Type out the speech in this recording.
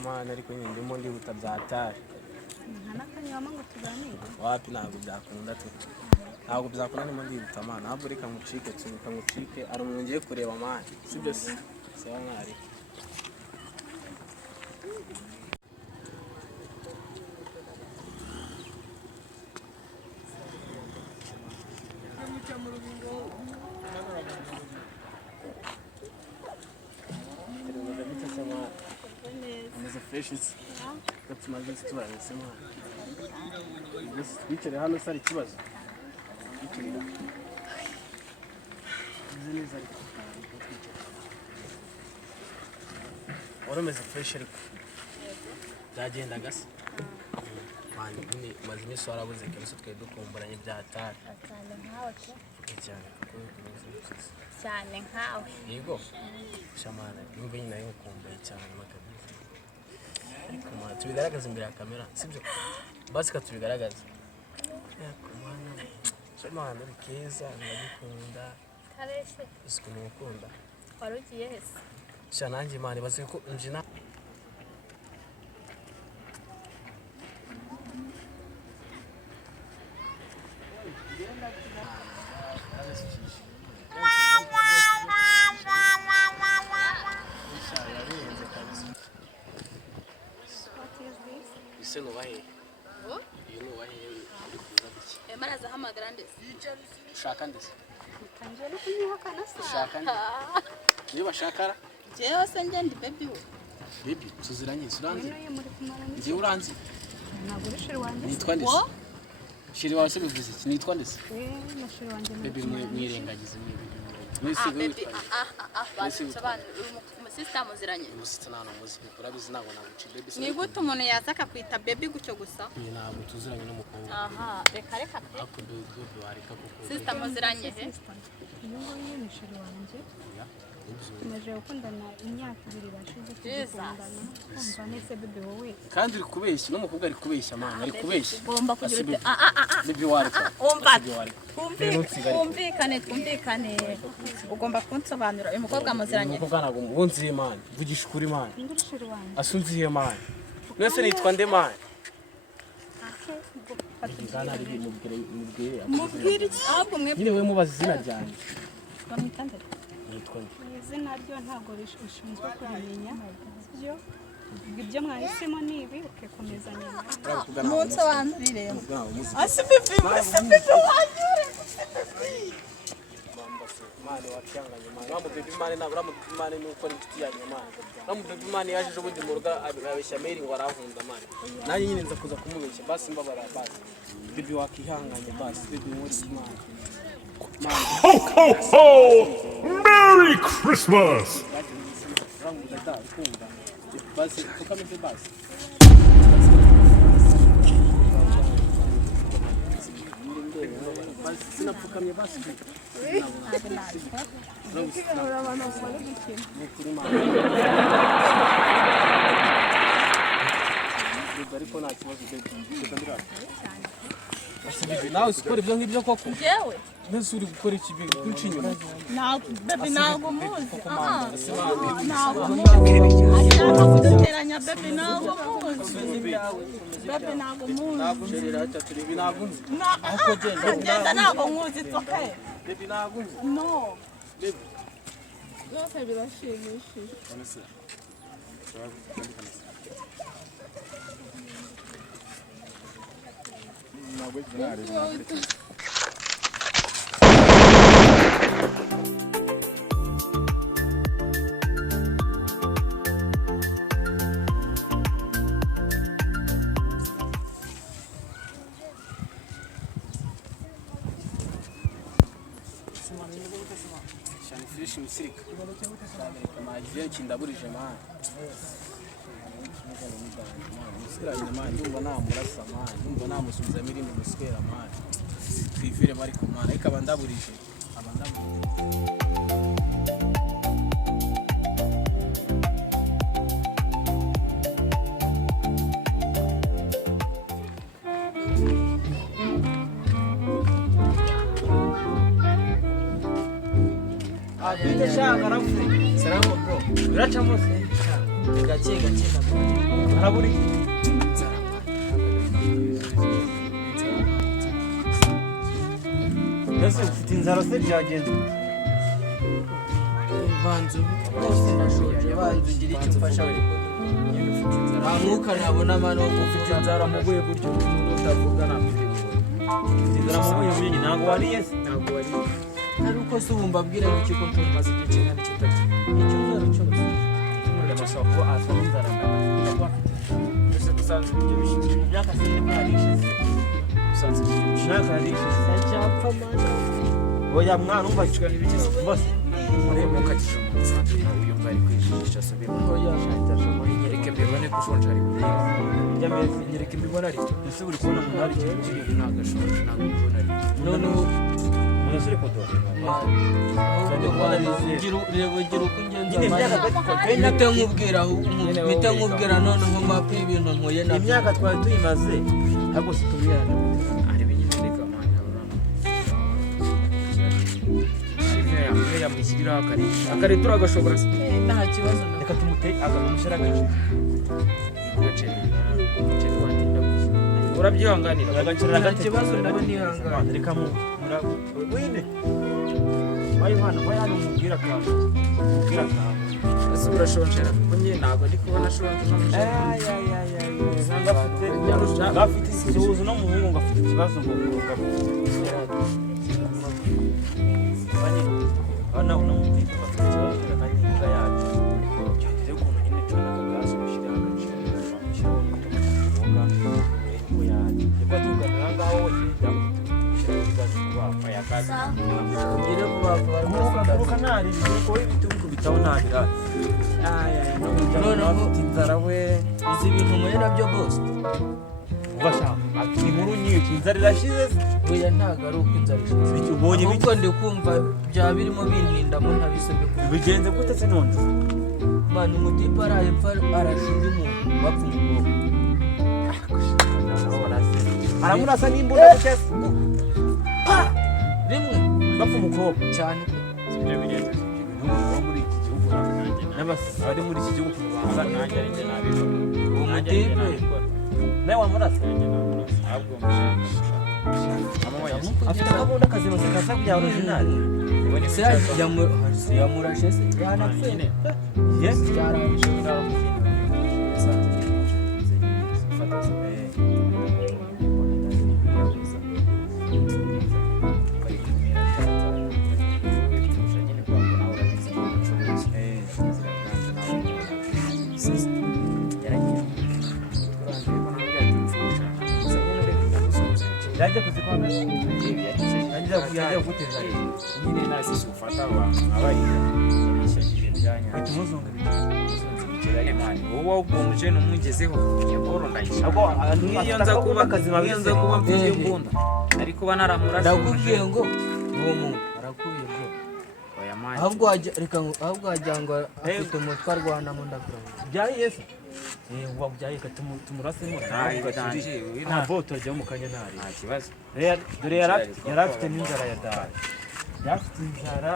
man ariko nyine ndimo ndihuta byatari ntanakanyama ngo tuganire wapi ntabwo byakunda tu ntabwo byakunda ndimo ndihuta man ntabwo reka ngucike kinuka ngucike ari umuntu ngiye kureba man sibyo se sawa mwari tumaze tubaye sema twicare hano sari kibazo neza ariko warumeze fresh ariko byagenda gase mani bune maze iminsi warabuze kabisa twe dukumburanye byatari cyane nkawe yego shamana numva nyine nayo ukumbuye cyane makabisa kuma tubigaragaza imbere ya kamera sibyo basi ka tubigaragaza kumana shamana bikeza ndabikunda karese isuku n'ukunda warugiye hese sha nanjye mani baze ko njina Seno wahe. Oh? Yuno wahe maraza hamagara ndese. Ushaka ndese. Kanje no kunyihoka nasa. Ushaka ndese. Niba shakara? Jewe se ngende baby we. Baby tuziranye suranzi. None muri kumara Ngiye uranzi. Nagure shiri wanje. Nitwa ndese. Shiri wawe se bivuze iki? Nitwa ndese. Na shiri wanje. Baby mwirengagize mwibi. Baby sister muziranye. Umusita nano muzi urabizi nabo naguci baby. Ni gute umuntu yaza akakwita baby gucyo gusa? Ni nabo tuziranye n'umukobwa. Aha, reka reka. Ako baby wareka kuko. Sister muziranye he? Niyo yene shiri wanje. Tumaze gukundana imyaka 2 bashize kugundana. Umva nese bebe wowe. Kandi uri kubeshya n'umukobwa ari kubeshya man ari kubeshya. Bomba kugira uti baby wareka. Twumvikane ugomba kunsobanura uyu mukobwa muziranye. Umukobwa ntabwo mbunziye man vugisha ukuri man. Nguri shiri wanje. Asunziye man. Mwese nitwa nde man. Mubwire ahubwo mwe nyine we mubaza izina ryanjye. bamwitande. Nitwa nde? Izina ryo ntabwo rishinzwe kubimenya. Byo ibyo mwahisemo nibi ukekomeza nyuma. Munsi wanzire. Asibibi wanyure. Mane wacyanganye mane wa mubebi mane nabura mubebi mane nuko ari inshuti yanyu mane na mubebi mane yaje ubundi mu ruga abeshya mail ngo arahunda mane nanjye nyine nza kuza kumubeshya basi mbabara basi bebi wakihanganye basi bebi muri mane Ho ho ho! Merry Christmas! basi tukameze basi sinapfukamye basi ariko nta kibazo nawe ukora ibyo ngibyo koko Jewe mbese uri gukora iki kunci inyuma ntabwo muzi ntabwo muzi duteranya baby ntabwo muzi baby ntabwo muzi genda ntabwo muzi toke baby ntabwo no Byose birashimishije. Shani fresh musirika maji kindaburije man musiranye man ndumva namurasa man ndumva namusubiza mirindi musikera man twivire mari ko man ariko abandaburije Abide shaka rafu. Salamu bro. Uracha mose. gake gake harabura iki mbese ufite inzara se byagenze banzu rwose ndashoje banzu ugira icyo umfasha nta mwuka nabona mano ufite inzara mu rwego buryo utavuga ntabwo inzara mu buye bunini ntabwo wariye se ntabwo wariye ari uko se ubu mbabwira ngo ikigo tumaze igihe kingana kitatu icyumweru cyose amasaba kuba asa n'inzara ndabona mbese gusanze ibyo bishyitse imyaka se iri mwarishize gusanze ibyo bishyitse imyaka yarishize cyapfa mana oya mwana umva kigana ibigize bose ureba ukagije mu musanzu uyu ngari kwijijisha sabe oya nyereke mbibone ko ushonje ari byameze nyereke mbibone ari ese uri kubona umuntu hari ikintu kiri ntabwo ashonje ntabwo mbibone ari noneho umuntu uri kudoda gira uko ugenza nyine imyaka mpita nkubwira noneho mapi y'ibintu mpuye nabyo imyaka twari tuyimaze ariko si tubwirana ari binyine reka mani iyo yamushyiriraho akare turagashobora nta kibazo reka tumuteye agamushyira agaciro urabyihanganira nta kibazo ndaba nihangana reka wine wayi mwana wayi hano mubwira akantu ese urashonjera kuko njye ntabwo ndi kubona ashonje gafite igihuzo n'umuhungu ngo afite ikibazo ngo abana unamubwira ngo afite ikibazo cy'akanyiga yacu cyageze ukuntu nyine tubona akagazi bashyiraho agaciro bamushyiraho n'utuboga ngo yaje reka tuganira ngaho wenda ushyiraho ibigazi kubapfa yakazi ugire vuba vuba kuruka ntari kuko ibiti bikubitaho ntabira noneho ufite inzara we izi bintu muri nabyo bose ubashaka ni inkuru nyinshi inzara irashize oya ntabwo ari uko inzara ishize ubonye ahubwo ndi kumva byaba birimo bintindamo ntabisabye bigenze gute se none mani umutipe araye arashe undi muntu bapfa umukobwa aramurasa n'imbunda gutese rimwe bapfa umukobwa cyane ibyo bigenze n'umuntu muri iki gihugu n'abari muri iki gihugu kubanza nanjye ari njye nabikora uwo mutipe nawe wamurasa afite akabunda kazima se kasa bya original se yamurashe se yanapfuye yes yarangije yaje kuzikwana yajya guteza nyine nasi ufata abayiga yishakije byanya bitumuzunga bikira imani wowe ubumuje numugezeho yaboro ndayisha ntabwo niyo nza kuba mfite imbunda ariko banaramura ndakubwiye ngo uwo muntu arakuye bro oya mani ahubwo wagira ngo afite umutwe arwanamo ndakuramo byaye yesu uba byaye tumurasemo nta voto ryo mu kanya ntari nta kibazo dore yari afite n'inzara ya dara yari afite inzara